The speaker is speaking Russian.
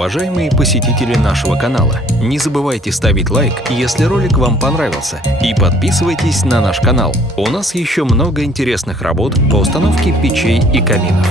уважаемые посетители нашего канала! Не забывайте ставить лайк, если ролик вам понравился, и подписывайтесь на наш канал. У нас еще много интересных работ по установке печей и каминов.